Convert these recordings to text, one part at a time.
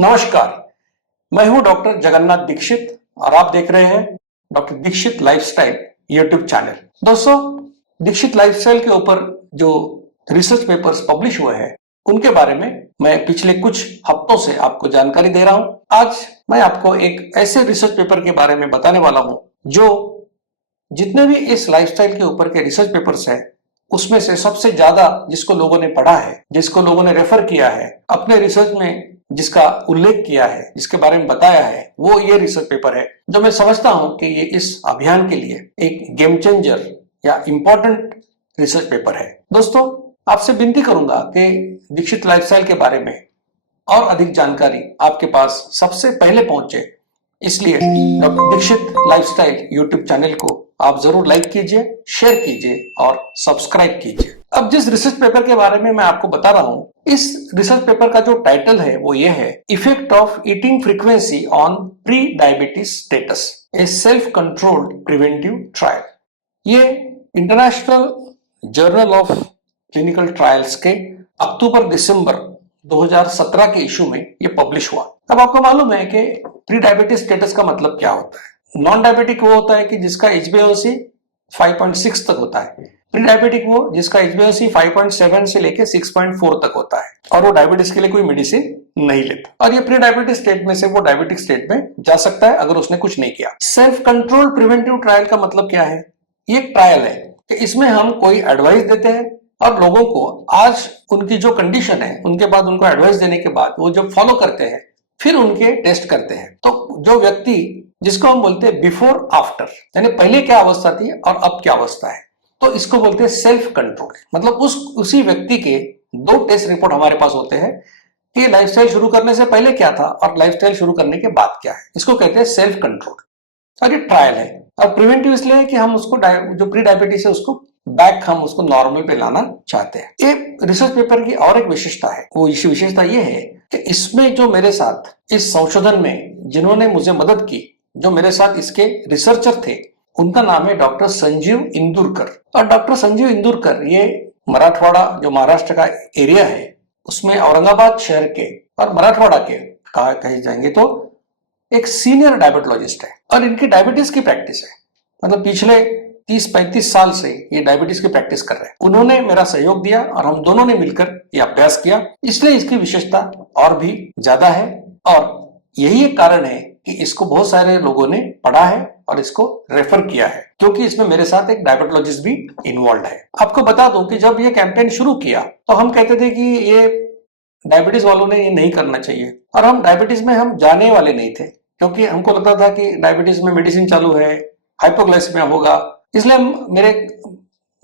नमस्कार, मैं हूं डॉक्टर जगन्नाथ दीक्षित और आप देख रहे हैं doctor Dikshit lifestyle YouTube channel. दोस्तों, दीक्षित लाइफस्टाइल के ऊपर जो रिसर्च पेपर्स पब्लिश हुए हैं उनके बारे में मैं पिछले कुछ हफ्तों से आपको जानकारी दे रहा हूं। आज मैं आपको एक ऐसे रिसर्च पेपर के बारे में बताने वाला हूं जो जितने भी इस लाइफस्टाइल के ऊपर के रिसर्च पेपर्स हैं उसमें से सबसे ज्यादा जिसको लोगों ने पढ़ा है, जिसको लोगों ने रेफर किया है, अपने रिसर्च में जिसका उल्लेख किया है, जिसके बारे में बताया है, वो ये रिसर्च पेपर है जो मैं समझता हूं कि ये इस अभियान के लिए एक गेम चेंजर या इंपॉर्टेंट रिसर्च पेपर है। दोस्तों, आपसे विनती करूंगा कि दीक्षित लाइफस्टाइल के बारे में और अधिक जानकारी आपके पास सबसे पहले पहुंचे, इसलिए doctor Dikshit lifestyle YouTube channel को आप जरूर लाइक कीजिए, शेयर कीजिए और सब्सक्राइब कीजिए। अब जिस रिसर्च पेपर के बारे में मैं आपको बता रहा हूं, इस रिसर्च पेपर का जो टाइटल है वो ये है, effect of eating frequency on pre diabetes status, a self controlled preventive trial. ये international journal of clinical trials के अक्टूबर-दिसंबर 2017 के इशू में ये पब्लिश हुआ। अब आपको मालूम है कि प्री डायबिटीज स्टेटस का मतलब क्या होता है। नॉन डायबिटिक वो होता है कि जिसका HbA1c 5.6 तक होता है। प्री डायबिटिक वो जिसका HbA1c 5.7 से लेके 6.4 तक होता है और वो डायबिटीज के लिए कोई मेडिसिन नहीं लेता, और ये प्री डायबिटिक स्टेट में से वो डायबिटिक स्टेट में जा सकता है अगर उसने कुछ नहीं किया। सेल्फ कंट्रोल प्रिवेंटिव ट्रायल का मतलब क्या है? ये एक ट्रायल है कि इसमें हम कोई एडवाइस देते हैं और लोगों को आज उनकी जो कंडीशन है उनके बाद उनको एडवाइस देने के बाद वो जब फॉलो करते हैं फिर उनके टेस्ट करते हैं। तो जो व्यक्ति, जिसको हम बोलते हैं बिफोर आफ्टर, यानी पहले क्या अवस्था थी और अब क्या अवस्था है, तो इसको बोलते हैं सेल्फ कंट्रोल। मतलब उसी व्यक्ति के 2 टेस्ट रिपोर्ट हमारे पास होते हैं कि लाइफस्टाइल शुरू करने से पहले क्या था और लाइफस्टाइल शुरू करने के बाद क्या है। इसको कहते हैं सेल्फ कंट्रोल और ये ट्रायल है। और प्रिवेंटिव इसलिए है कि हम उसको जो प्री डायबिटीज है उसको बैक हम उसको नॉर्मल पे लाना चाहते हैं। ये रिसर्च पेपर की और एक विशेषता है, वो विशेषता ये है कि इसमें जो मेरे साथ इस संशोधन में जिन्होंने मुझे मदद की, जो मेरे साथ इसके रिसर्चर थे, उनका नाम है डॉक्टर संजीव इंदुरकर। और डॉक्टर संजीव इंदुरकर ये मराठवाड़ा, जो महाराष्ट्र का एरिया है, उसमें औरंगाबाद शहर के और मराठवाड़ा के कहे जाएंगे तो एक सीनियर डायबिटोलॉजिस्ट है और इनकी डायबिटीज की प्रैक्टिस है। मतलब पिछले 30-35 साल से ये डायबिटीज की प्रैक्टिस कर रहे हैं। उन्होंने मेरा सहयोग दिया और हम दोनों ने मिलकर ये अभ्यास किया, इसलिए इसकी विशेषता और भी ज्यादा है। और यही एक कारण है कि इसको बहुत सारे लोगों ने पढ़ा है और इसको रेफर किया है, क्योंकि इसमें मेरे साथ एक डायबिटोलॉजिस्ट भी इन्वॉल्व है। आपको बता दूं कि जब ये कैंपेन शुरू किया तो हम कहते थे कि ये डायबिटीज वालों ने ये नहीं करना चाहिए, और हम डायबिटीज में हम जाने वाले नहीं थे, क्योंकि हमको लगता था कि डायबिटीज में मेडिसिन चालू है, हाइपोग्लाइसेमिया होगा। इसलिए मेरे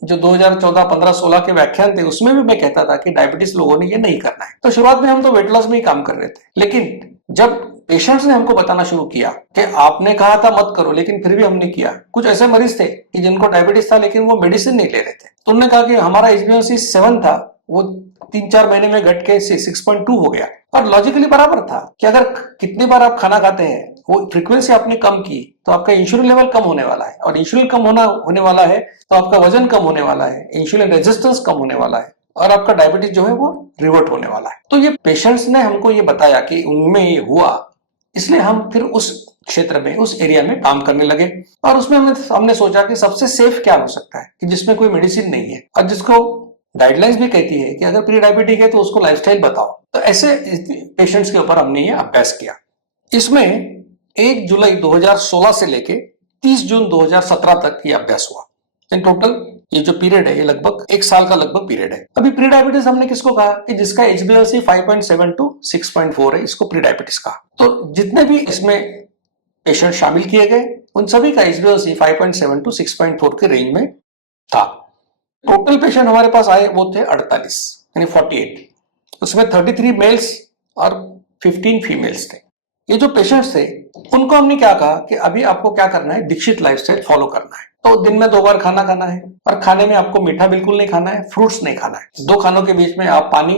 जो 2014, 15, 16 के व्याख्यान थे उसमें भी मैं कहता था कि डायबिटीज लोगों ने ये नहीं करना है। तो शुरुआत में हम तो वेट लॉस में ही काम कर रहे थे, लेकिन जब पेशेंट्स ने हमको बताना शुरू किया कि आपने कहा था मत करो, लेकिन फिर भी हमने किया। कुछ ऐसे मरीज थे कि जिनको डायबिटीज था लेकिन वो मेडिसिन नहीं ले रहे थे, तो उन्होंने कहा कि हमारा HbA1c 7 था, वो 3-4 महीने में घट के 6.2 हो गया। और लॉजिकली बराबर था कि अगर कितनी बार आप खाना खाते हैं, वो फ्रीक्वेंसी आपने कम की तो आपका इंसुलिन लेवल कम होने वाला है, और इंसुलिन कम होने वाला है तो आपका वजन कम होने वाला है, इंसुलिन रेजिस्टेंस कम होने वाला है और आपका डायबिटीज जो है वो रिवर्ट होने वाला है। तो ये पेशेंट्स ने हमको ये बताया कि उनमें ये हुआ, इसलिए हम फिर उस क्षेत्र में, उस एरिया में काम करने लगे। और उसमें हमने सोचा कि सबसे सेफ क्या हो सकता है कि जिसमें कोई मेडिसिन नहीं है और जिसको गाइडलाइंस भी कहती है कि अगर प्री डायबिटिक है तो उसको लाइफस्टाइल बताओ। तो ऐसे पेशेंट्स के ऊपर हमने ये अभ्यास किया। इसमें 1 जुलाई 2016 से लेके 30 जून 2017 तक ये अभ्यास हुआ। इन टोटल ये जो पीरियड है ये लगभग 1 साल का लगभग पीरियड है। अभी प्री डायबिटीज हमने किसको कहा कि जिसका HbA1c 5.7 to 6.4 है, इसको प्री डायबिटीज कहा। तो जितने भी इसमें पेशेंट शामिल किए गए उन सभी का HbA1c 5.7 to 6.4 के रेंज में था। टोटल पेशेंट हमारे पास आए वो थे 48, यानी 48। उसमें 33 मेल्स और 15 फीमेल्स थे। ये जो पेशेंट्स थे उनको हमने क्या कहा कि अभी आपको क्या करना है, दीक्षित लाइफस्टाइल फॉलो करना है। तो दिन में 2 बार खाना खाना है और खाने में आपको मीठा बिल्कुल नहीं खाना है, फ्रूट्स नहीं खाना है। 2 खानों के बीच में आप पानी,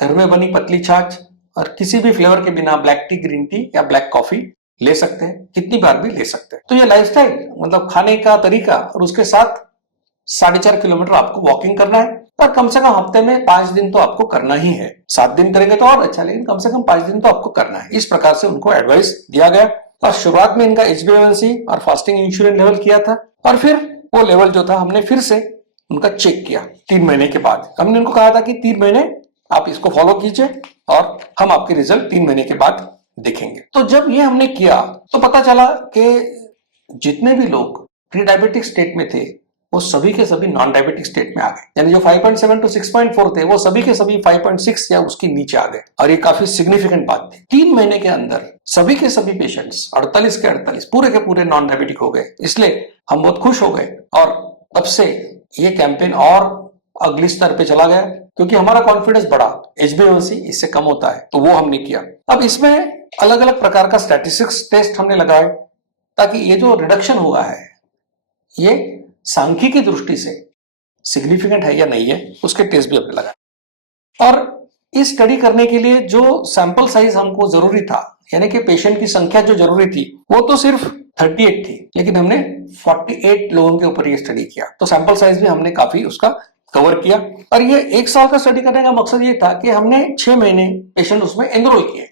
घर में बनी पतली छाछ और किसी भी फ्लेवर के बिना ब्लैक टी, ग्रीन टी या ब्लैक कॉफी ले सकते हैं, कितनी बार भी ले सकते हैं। तो ये लाइफस्टाइल मतलब खाने का तरीका, और उसके साथ 4.5 किलोमीटर आपको वॉकिंग करना है पर कम से कम हफ्ते में 5 दिन तो आपको करना ही है। 7 दिन करेंगे तो और अच्छा, लेकिन कम से कम 5 दिन तो आपको करना है। इस प्रकार से उनको एडवाइस दिया गया। और शुरुआत में इनका HbA1c और फास्टिंग इंसुलिन लेवल किया था, और फिर वो लेवल जो था हमने फिर से उनका चेक किया 3 महीने के बाद। हमने उनको कहा था कि 3 महीने आप इसको फॉलो कीजिए और हम आपके रिजल्ट 3 महीने के बाद देखेंगे। तो जब ये हमने किया तो पता चला कि जितने भी लोग प्री डायबिटिक स्टेट में थे वो सभी के सभी नॉन डायबिटिक स्टेट में आ गए। यानी जो 5.7 टू 6.4 थे वो सभी के सभी 5.6 या उसके नीचे आ गए। और ये काफी सिग्निफिकेंट बात थी। 3 महीने के अंदर सभी के सभी पेशेंट्स 48 के 48 पूरे के पूरे नॉन डायबिटिक हो गए। इसलिए हम बहुत खुश हो गए और तब से ये कैंपेन और अगली स्तर पे चला गया, क्योंकि हमारा कॉन्फिडेंस बढ़ा। HbA1c इससे कम होता है, तो वो हमने किया। अब इसमें अलग अलग प्रकार का स्टैटिस्टिक्स टेस्ट हमने लगाए ताकि ये जो रिडक्शन हुआ है ये सांख्यिकी दृष्टि से सिग्निफिकेंट है या नहीं है, उसके टेस्ट भी हमने लगाए। और इस स्टडी करने के लिए जो सैंपल साइज हमको जरूरी था, यानी कि पेशेंट की संख्या जो जरूरी थी, वो तो सिर्फ 38 थी, लेकिन हमने 48 लोगों के ऊपर ये स्टडी किया। तो सैंपल साइज भी हमने काफी उसका कवर किया। और ये 1 साल का स्टडी करने का मकसद ये था कि हमने 6 महीने पेशेंट उसमें एनरोल किए,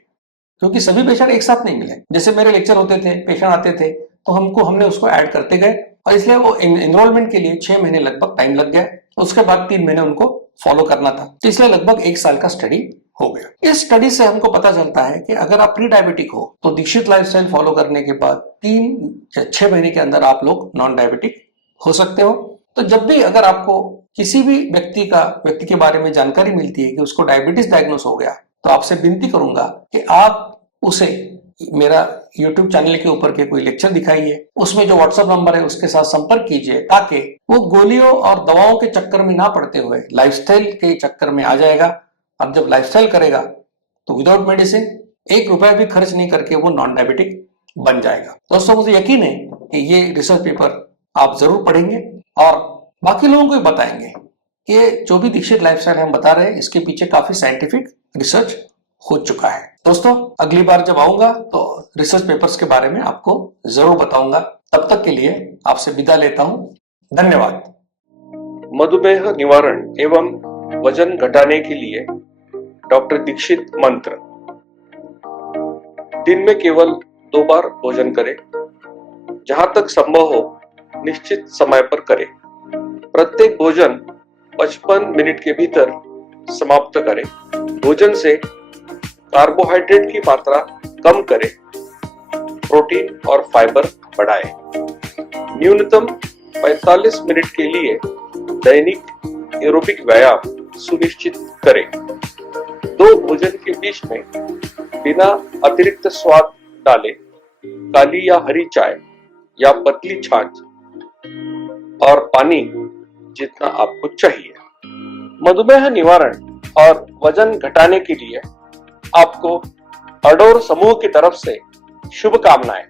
क्योंकि सभी पेशेंट एक साथ नहीं मिले। जैसे मेरे लेक्चर होते थे, पेशेंट आते थे, तो हमने उसको ऐड करते गए, और इसलिए वो एनरोलमेंट के लिए 6 महीने लगभग टाइम लग गया। उसके बाद 3 महीने उनको फॉलो करना था, तो इसलिए लगभग 1 साल का स्टडी हो गया। इस स्टडी से हमको पता चलता है कि अगर आप प्री डायबिटिक हो तो दीक्षित लाइफस्टाइल फॉलो करने के बाद 3 या 6 महीने के अंदर आप लोग नॉन डायबिटिक हो सकते हो। तो जब भी अगर आपको किसी भी व्यक्ति के बारे में जानकारी मिलती है कि उसको डायबिटीज डायग्नोस हो गया, तो आपसे विनती करूंगा कि आप उसे मेरा YouTube चैनल के ऊपर के कोई लेक्चर दिखाइए, उसमें जो WhatsApp नंबर है उसके साथ संपर्क कीजिए, ताकि वो गोलियों और दवाओं के चक्कर में ना पड़ते हुए लाइफस्टाइल के चक्कर में आ जाएगा। अब जब लाइफस्टाइल करेगा तो विदाउट मेडिसिन 1 रुपया भी खर्च नहीं करके वो नॉन डायबिटिक बन जाएगा। दोस्तों, मुझे यकीन है कि ये रिसर्च पेपर आप जरूर पढ़ेंगे और बाकी लोगों को भी बताएंगे कि जो भी दीक्षित लाइफस्टाइल हम बता रहे हैं इसके पीछे काफी साइंटिफिक रिसर्च हो चुका है। दोस्तों, अगली बार जब आऊंगा तो रिसर्च पेपर्स के बारे में आपको जरूर बताऊंगा। तब तक के लिए आपसे विदा लेता हूं। धन्यवाद। मधुमेह निवारण एवं वजन घटाने के लिए डॉक्टर दीक्षित मंत्र। दिन में केवल 2 बार भोजन करें। जहां तक संभव हो निश्चित समय पर करें। प्रत्येक भोजन 55 मिनट के भीतर समाप्त करें। भोजन से कार्बोहाइड्रेट की मात्रा कम करें। प्रोटीन और फाइबर बढ़ाएं। न्यूनतम 45 मिनट के लिए दैनिक एरोबिक व्यायाम सुनिश्चित करें। 2 भोजन के बीच में बिना अतिरिक्त स्वाद डाले काली या हरी चाय या पतली छाछ और पानी जितना आपको चाहिए। मधुमेह निवारण और वजन घटाने के लिए आपको अडोर समूह की तरफ से शुभकामनाएं।